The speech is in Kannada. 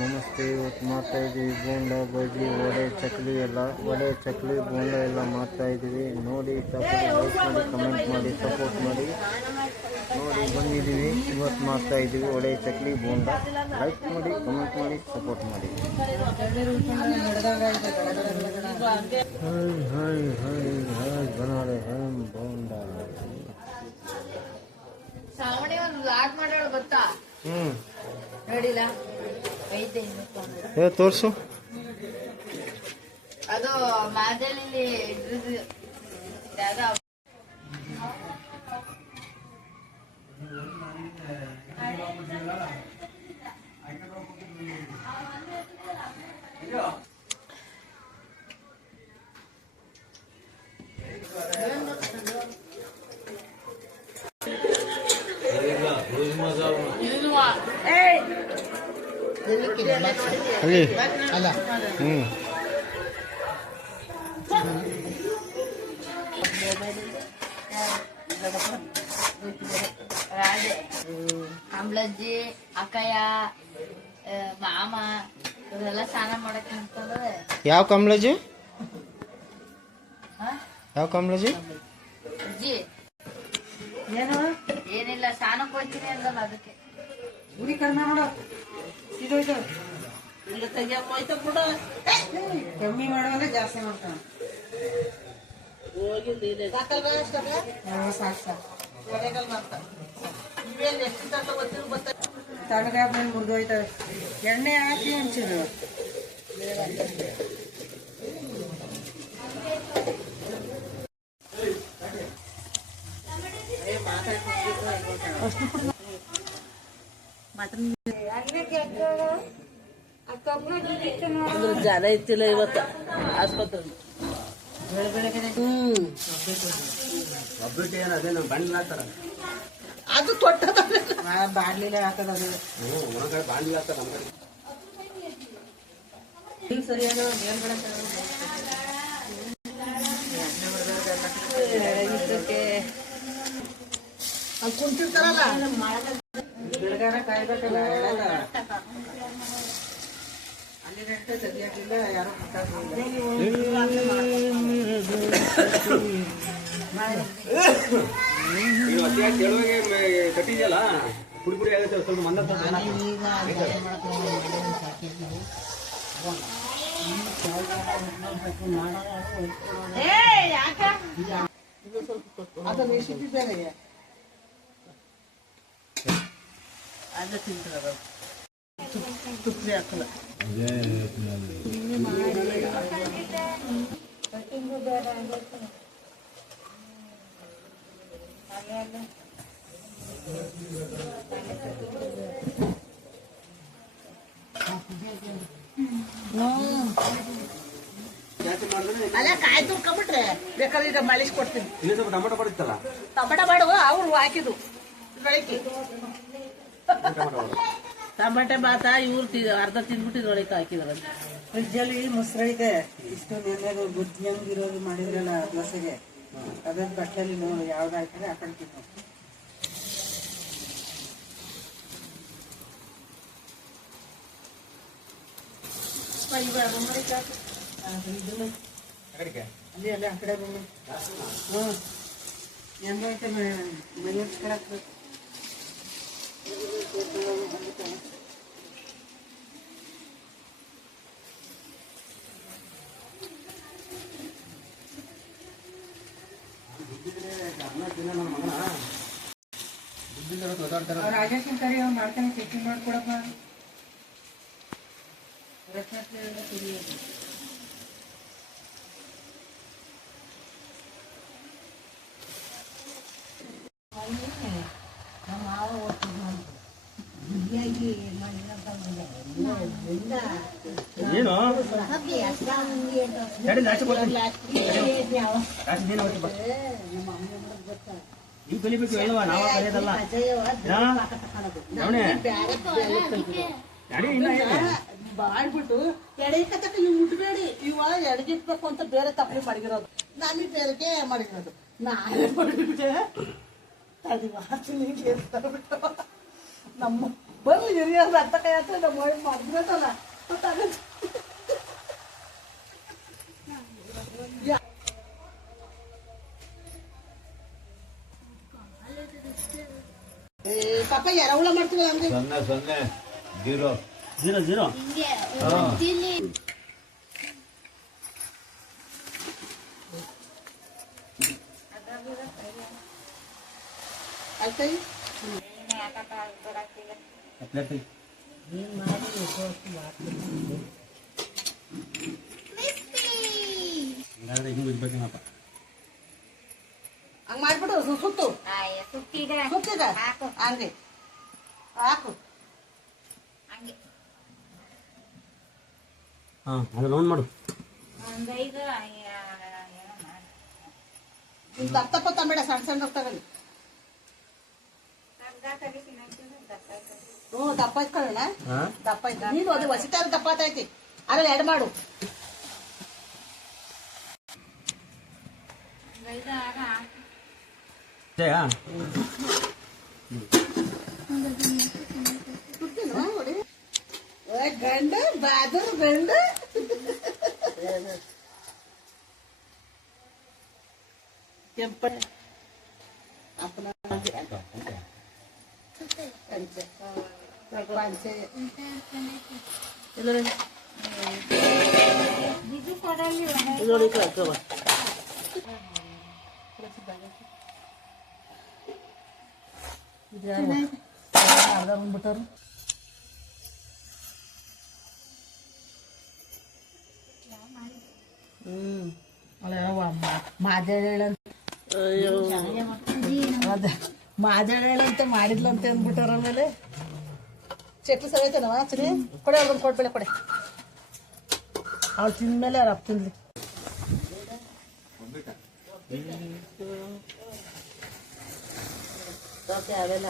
ನಮಸ್ತೆ. ಇವತ್ತು ಮಾಡ್ತಾ ಇದ್ದೀವಿ ಬೋಂಡ, ಬಜ್ಜಿ, ವಡೆ, ಚಕ್ಲಿ ಬೋಂಡ ಎಲ್ಲ ಮಾಡ್ತಾ ಇದ್ದೀವಿ. ನೋಡಿ, ತಪ್ಪದೆ ಲೈಕ್ ಮಾಡಿ, ಕಮೆಂಟ್ ಮಾಡಿ, ಸಪೋರ್ಟ್ ಮಾಡಿ. ನೋಡಿ ಬಂದಿದ್ದೀವಿ, ಇವತ್ತು ಮಾಡ್ತಾ ಇದ್ದೀವಿ ವಡೆ, ಚಕ್ಲಿ, ಬೋಂಡ. ಲೈಕ್ ಮಾಡಿ, ಕಮೆಂಟ್ ಮಾಡಿ, ಸಪೋರ್ಟ್ ಮಾಡಿ. ಬना रहे हैं ಬೋಂಡ. ಸಾವಣಿ ಒಂದು ಲಾಟ್ ಮಾಡೋಳು ಗೊತ್ತಾ? ನೋಡಿಲ್ಲ ಐತೆ ತೋರ್ಸು. ಅದು ಮಾದಲಿ ಅಲ್ಲಿ ಅಲ್ಲ ಅಂಬ್ಲಜ್ಜಿ ಅಕ್ಕಯ್ಯ ಮಾಮ ಇವರೆಲ್ಲ ಸ್ನಾನ ಮಾಡಕ್ಕೆ ಅಂತಂದ್ರೆ ಯಾವ ಕಮಲಜಿ ಅಜ್ಜಿ ಏನು ಏನಿಲ್ಲ ಸ್ನಾನಕ್ಕೆ ಹೋಗ್ತೀನಿ ಅಂದಲ್ಲ ಅದಕ್ಕೆ ಗುಡಿ ಕಡಿಮೆ ಮಾಡೋ ಇದೋಯ್ತು ಇಲ್ಲ ತೆಗಿಯಕ್ಕೆ ಹೋಯ್ತು ಬಿಡ ಕಮ್ಮಿ ಮಾಡುವಾಗ ಜಾಸ್ತಿ ಮಾಡ್ತಾನೆ ಹೋಗಿಲ್ಲ ಸಾಕು ಇವೇನು ಎಷ್ಟು ತನಕ ಗೊತ್ತಿಲ್ಲ ಗೊತ್ತ ತಣ್ಣಗಾದ್ಮೇಲೆ ಮುರಿದೋಯ್ತವೆ. ಎಣ್ಣೆ ಹಾಕಿ ಹಂಚಿದ್ರು ಜನ ಇತ್ತಿಲ್ಲ ಇವತ್ತು ಆಸ್ಪತ್ರೆ ಅದು ತೊಟ್ಟದ ಬಾಡ್ಲಿಲ್ಲ ಹಾಕದ ಅದು ಸರಿಯಾದ ಕುಂತಿರ್ತಾರಲ್ಲ ಬೆಳಗಾರ ಕಾಯ್ಬೇಕಲ್ಲ ಅಲ್ಲಿ ನೆಟ್ಟೆ ಸರಿಯಾಗಿಲ್ಲ ಯಾರು ಕಟ್ಟಿದೆಯಲ್ಲ ಪುಡಿ ಪುಡಿ ಆಗುತ್ತೆ ಸ್ವಲ್ಪ ಮಂದ ಅದನ್ನು ಸಿಟ್ಟಿದ್ದೇನೆ ಅದ ತಿಂತಾರ ತುಪ್ಪ ಹಾಕಲ್ಲ ಅಲ್ಲ ಕಾಯಿ ತುರ್ಕೊಂಬಿಟ್ರೆ ಬೇಕಾದ್ರೆ ಈಗ ಮಳಿಸ್ ಕೊಡ್ತೀನಿ. ಇನ್ನೂ ಸ್ವಲ್ಪ ಟೊಮೆಟೊ ಬರುತ್ತಲ್ಲ, ಟೊಮೆಟೊ ಮಾಡುವ ಅವ್ರು ಹಾಕಿದ್ದು ಬೆಳಗ್ಗೆ ಟೊಮೆಟೊ ಬಾತ ಇವ್ರು ಅರ್ಧ ತಿಂದ್ಬಿಟ್ಟಿದ್ ಒಳಗೆ ಹಾಕಿದ್ರ. ಫ್ರಿಜ್ಜಲ್ಲಿ ಮೊಸರೈತೆ ಇಷ್ಟು ನೆನ್ನೆದು ಬುದ್ಧಿ ಹಂಗಿರೋದು ಮಾಡಿದ್ರಲ್ಲ ದೋಸೆಗೆ ಅದ್ರ ಬಟ್ಟಲಲ್ಲಿ ನೋಡು ಯಾವ್ದು ಹಾಕಿದ್ರೆ ಹಾಕೊಳ್ತೀವಿ ನಾವು. ಅಲ್ಲಿ ಅಲ್ಲಿ ಆ ಕಡೆ ಬನ್ನಿ. ಹೆಂಗೈತೆ ಮೈ ಹಚ್ಕೊಳಕ್ಕೆ ರಾಜೇಶನ್ ಕರಿ ಅವ್ನು ಮಾಡ್ತಾನೆ ಚೆಕಿಂಗ್ ಮಾಡ್ಕೊಡಪ್ಪ. ಏನು ನೀವು ಕಲಿಬೇಕು ಹೇಳುವ, ನಾವ ಕಲಿಯೋದಲ್ಲ. ಬಾಳ್ಬಿಟ್ಟು ಎಡೆಯಕ್ಕ ನೀವು ಮುಟ್ಬೇಡಿ, ಇವ ಎಡಗಿಟ್ಬೇಕು ಅಂತ ಬೇರೆ ತಪ್ಪಲಿ ಮಾಡಿರೋದು, ನಾನೀ ಬೇರೆಗೆ ಮಾಡಿರೋದು. ನಾನೇ ಮಾಡಿಬಿಟ್ಟೆ ತಡಿ ವಾಸನೆ ನಮ್ಮ ಬರ್ಲಿ ಹಿರಿಯರ್ದು ಅರ್ಥ ಕೈ ಹತ್ರ ನಮ್ಮ ಮಾಡಿದ್ರಲ್ಲ ಗೊತ್ತಾಗತ್ತೆ. ಪಾಪ ಎರವಳ ಮಾಡ್ತೀವಿ ಹಂಗೆ 0 ಆಯ್ತಾ ಹಿಂಗೆ ಇರ್ಬೇಕೇನಪ್ಪ. ಹಂಗ್ ಮಾಡ್ಬಿಡು ಸುತ್ತು ಸುತ್ತಿದ ಹಂಗೆ ಹಾಕು. ಹಾಂ ಅದು ಲೋನ್ ಮಾಡು. ದಪ್ಪ ತಬೇಡ, ಸಣ್ಣ ಸಣ್ಣ ತಗೊಳ್ಳಿ. ಹ್ಞೂ ದಪ್ಪ ಇಟ್ಕೊಳ್ಳೋಣ. ದಪ್ಪ ಇತ್ತು ನೀನು ಅದು ಹೊಸಿತಾರ ದಪ್ಪ ಆತೈತಿ, ಅದ್ರಲ್ಲಿ ಎರಡು ಮಾಡು. ಗಂಡು ಬಾದರ್ ಗಂಡು ಕೆಂಪ ಅಪ್ಪನ ಪಂಚೆ ನೋಡಿ ಬಂದ್ಬಿಟ್ಟರು. ಅದೇ ಮಾದೇಳಂತ ಮಾಡಿದ್ಲಂತೆ ಅಂದ್ಬಿಟ್ಟಾರ. ಆಮೇಲೆ ಚಟ್ಲಿ ಸವೇತನವ ಚರಿ ಕೊಡೆ ಅವ್ರದ್ದು ಕೊಡ್ಬೇಳೆ ಕೊಡೆ, ಅವ್ಳು ತಿಂದ್ಮೇಲೆ ಅವ್ರ ಅಪ್ಪ ತಿನ್ಲಿ. ಅವೆಲ್ಲ